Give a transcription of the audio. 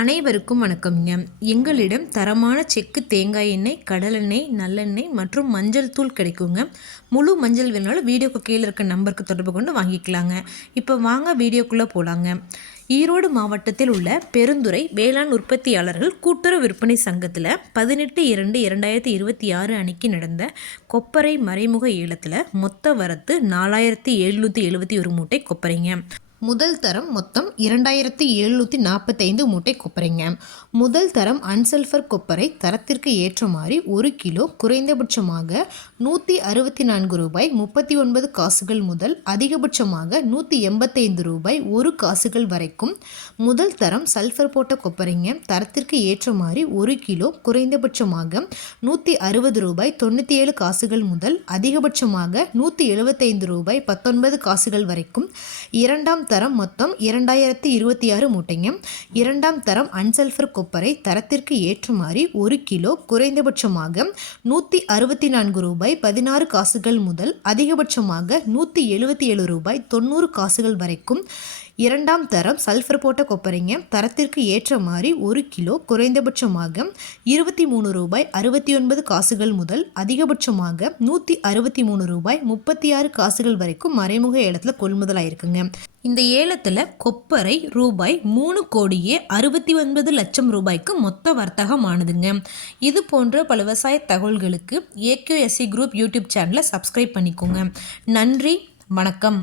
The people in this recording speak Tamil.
அனைவருக்கும் வணக்கம்ங்க. எங்களிடம் தரமான செக்கு தேங்காய் எண்ணெய், கடலெண்ணெய், நல்லெண்ணெய் மற்றும் மஞ்சள் தூள் கிடைக்குங்க. முழு மஞ்சள் வேணாலும் வீடியோக்கு கீழே இருக்க நம்பருக்கு தொடர்பு கொண்டு வாங்கிக்கலாங்க. இப்போ வாங்க வீடியோக்குள்ளே போகலாங்க. ஈரோடு மாவட்டத்தில் உள்ள பெருந்துறை வேளாண் உற்பத்தியாளர்கள் கூட்டுறவு விற்பனை சங்கத்தில் 18/2/2026 அன்னைக்கு நடந்த கொப்பரை மறைமுக ஏலத்தில் மொத்த வரத்து 4771 மூட்டை கொப்பரைங்க. முதல் தரம் மொத்தம் 2745 மூட்டை கொப்பரைங்க. முதல் தரம் அன்சல்ஃபர் கொப்பரை தரத்திற்கு ஏற்றமாறி 1 கிலோ குறைந்தபட்சமாக ரூபாய் 134.39 முதல் அதிகபட்சமாக ரூபாய் 185 வரைக்கும். முதல் தரம் சல்ஃபர் போட்ட கொப்பரைங்க தரத்திற்கு ஏற்றமாறி 1 கிலோ குறைந்தபட்சமாக ரூபாய் 197 முதல் அதிகபட்சமாக ரூபாய் 175 வரைக்கும். இரண்டாம் தரம் மொத்தம் 2026 மூட்டைங்க. இரண்டாம் தரம் அன்சல்ஃபர் கொப்பரை தரத்திற்கு ஏற்றமாறி 1 கிலோ குறைந்தபட்சமாக ரூபாய் 116 முதல் அதிகபட்சமாக ரூபாய் 90 வரைக்கும். இரண்டாம் தரம் சல்ஃபர் போட்ட கொப்பரைங்க தரத்திற்கு ஏற்ற மாதிரி 1 கிலோ குறைந்தபட்சமாக ரூபாய் 69 முதல் அதிகபட்சமாக ரூபாய் 36 வரைக்கும் மறைமுக ஏலத்தில் கொள்முதலாயிருக்குங்க. இந்த ஏலத்தில் கொப்பரை ரூபாய் 3,69,00,000 ரூபாய்க்கு மொத்த வர்த்தகமானதுங்க. இது போன்ற பல விவசாய தகவல்களுக்கு AQSC குரூப் யூடியூப் சேனலை சப்ஸ்கிரைப் பண்ணிக்கோங்க. நன்றி, வணக்கம்.